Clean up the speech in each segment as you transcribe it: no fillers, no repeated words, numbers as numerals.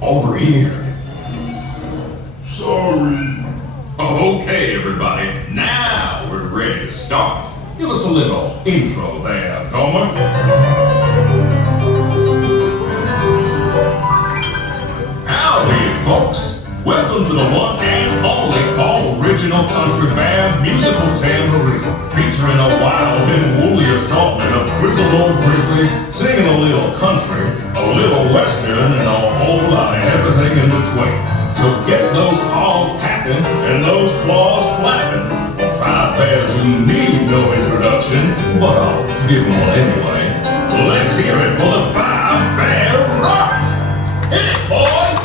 Over here. Sorry. Okay, everybody. Now we're ready to start. Give us a little intro there, Gomer. Howdy, folks. Welcome to the one and only original Country Bear Musical Jamboree, featuring a wild and woolly assortment of grizzled old grizzlies singing a little country, a little western, and a whole lot of everything in between. So get those paws tapping and those claws flapping for five bears who need no introduction, but I'll give them one anyway. Let's hear it for the Five Bear Rocks! Hit it, boys!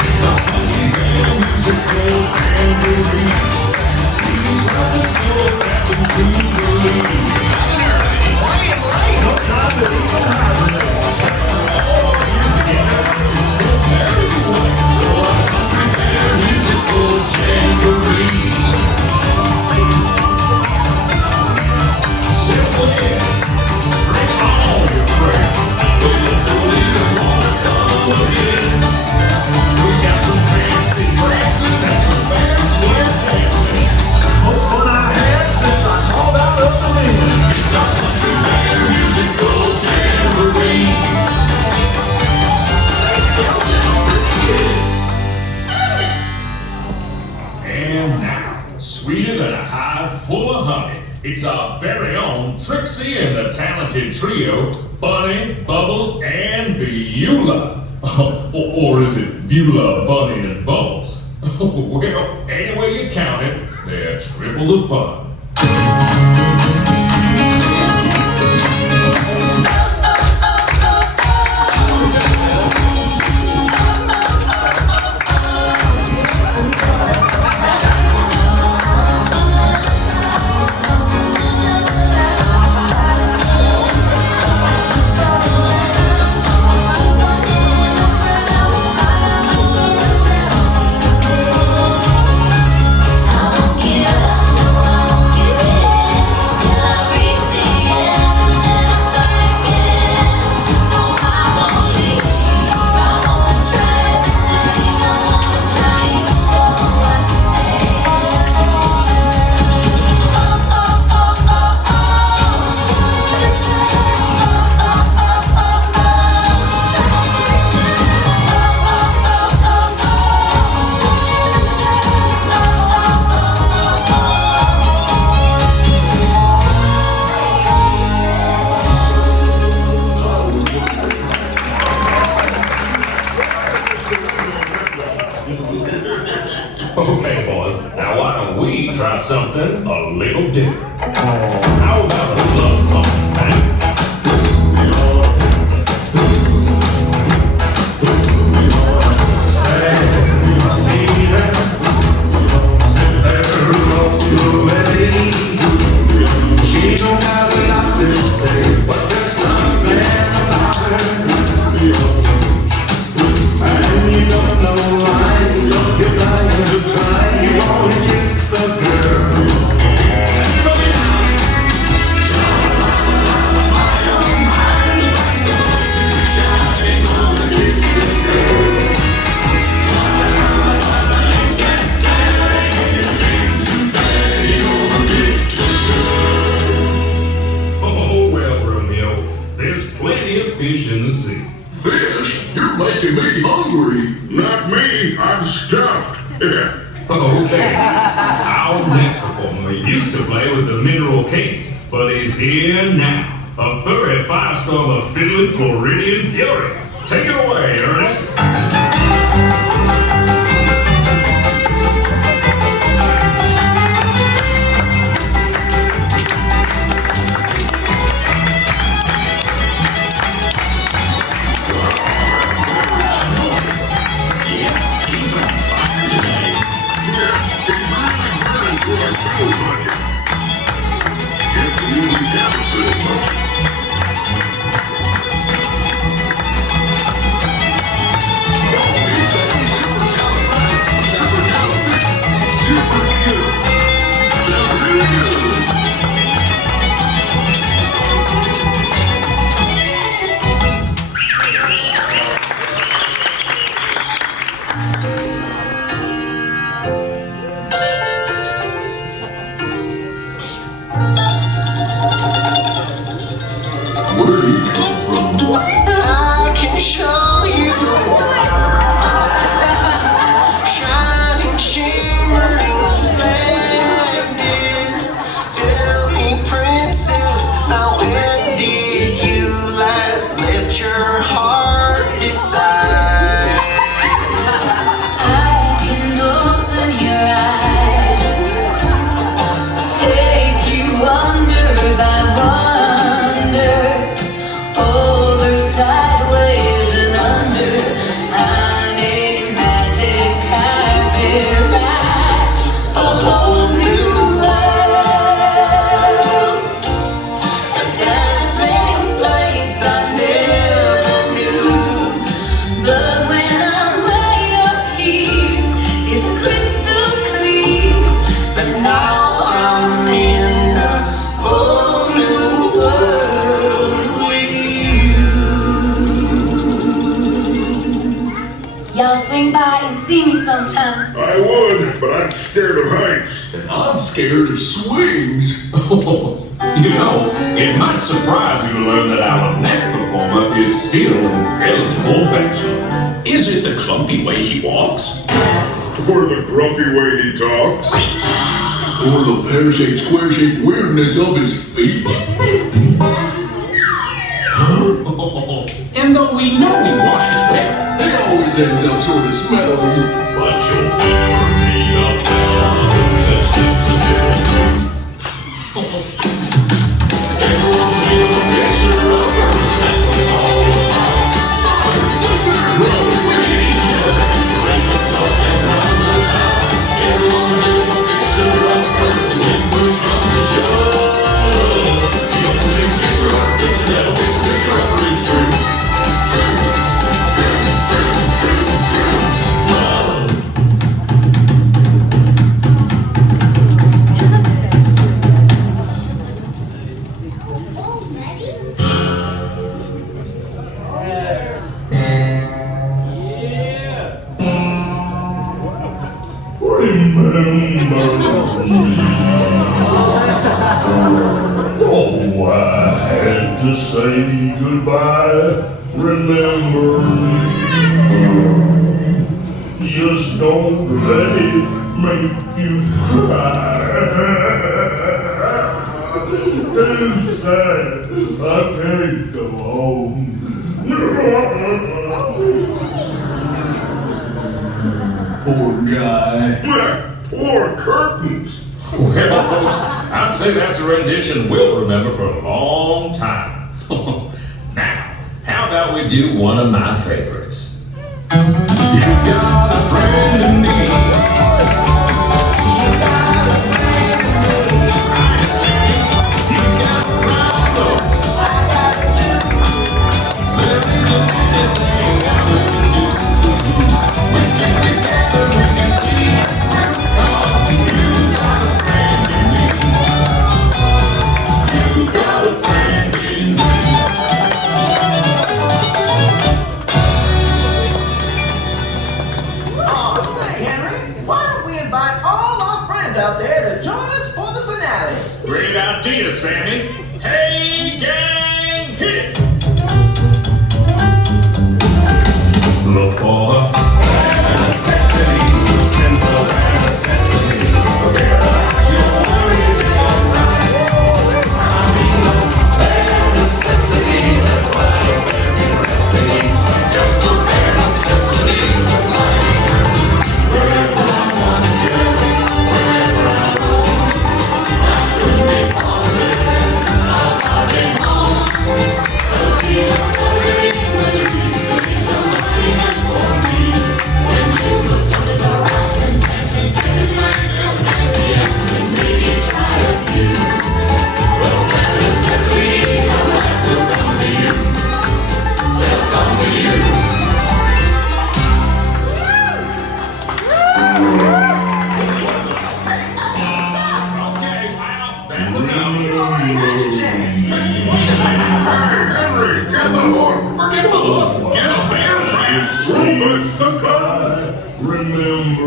It's a Country Bear Musical Jamboree. These are the good rapping to believe. No time to even hibernate. All years together is still very good. The Country Bear Musical Jamboree. Simple in. Bring all your friends. We literally wanna come again. We got some fancy prancing and some fair square dancing. Most fun I had since I called out of the wind. It's our Country Bear Musical Jamboree. Let's go, Jamboree! And now, sweeter than a hive full of honey, it's our very own Trixie and the talented trio, Bunny, Bubbles, and Beulah. Or is it Beulah, Bunny, and Bubbles? Well, any way you count it, they're triple the fun. Okay, boys, now why don't we try something a little different? How about a love song, man? She don't have a lot to say, but there's something about her. And you don't know why, you're dying to try, you wanna kiss the girl. Everybody now! Kiss the girl. Oh, well, Romeo, there's plenty of fish in the sea. Fish? You're making me hungry. Not me, I'm stuffed. Okay, our next performer used to play with the Mineral Kings, but he's here now. A 35-star fiddling Floridian fury. Take it away, Ernest. If you Refurbishment. Super cute. Sounds really good. Where do you come from? I can show you the world, shining, shimmering, splendid. Tell me, princess, now when did you last let your heart decide? I can open your eyes, take you wonder by wonder, over, sideways, and under. I need magic carpet ride, a whole new world, a dazzling place I never knew. But when I'm way up here, it's crystal clear. But now I'm in a whole new world with you. Y'all swing by and see me sometime. I would, but I'm scared of heights. And I'm scared of swings. You know, it might surprise you to learn that our next performer is still an eligible bachelor. Is it the clumpy way he walks? Or the grumpy way he talks. Or the pear-shaped, square-shaped weirdness of his feet? And though we know he washes well, He always ends up sort of smelly. but you'll never be a bachelor who's as sensitive. Everyone's been a fixer upper, that's what it's all about. Brother, with each other, raise us up and run us out. Everyone's been a fixer upper, when push comes to shove. The only fixer upper that'll fix a fixer upper is true. Oh, I had to say goodbye. Remember me. Just don't let it make you cry. Too sad. I can't go home. Poor guy. Poor curtains. Well, folks, I'd say that's a rendition we'll remember for a long time. Now, how about we do one of my favorites? You got a friend in me. You got a friend in me. I see you got problems. I got two. There isn't anything I wouldn't do. We sit together and you see it through. 'Cause you got a friend in me. You got a friend in me. Oh, say, Henry, why don't we invite all our friends out there to join us for the finale? Great idea, Sammy. Hey, gang, hit it! Look for the necessities, simple necessities. Realize your worries in your life. I mean, the necessities, that's why you're very destinies. Just the bare necessities of life. Wherever I wander, wherever I roam, I could be wandering, I'll be home. These are for me, these are somebody just for me. That's enough. You already had your chance. Henry, get the hook. Forget the hook. Get a band playing. Rufus the Cub. Remember.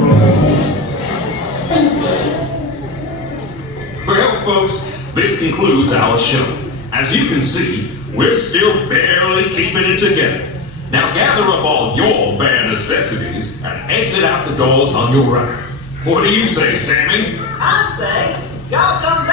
Well, folks, this concludes our show. As you can see, we're still barely keeping it together. Now gather up all your bare necessities and exit out the doors on your right. What do you say, Sammy? I say, y'all come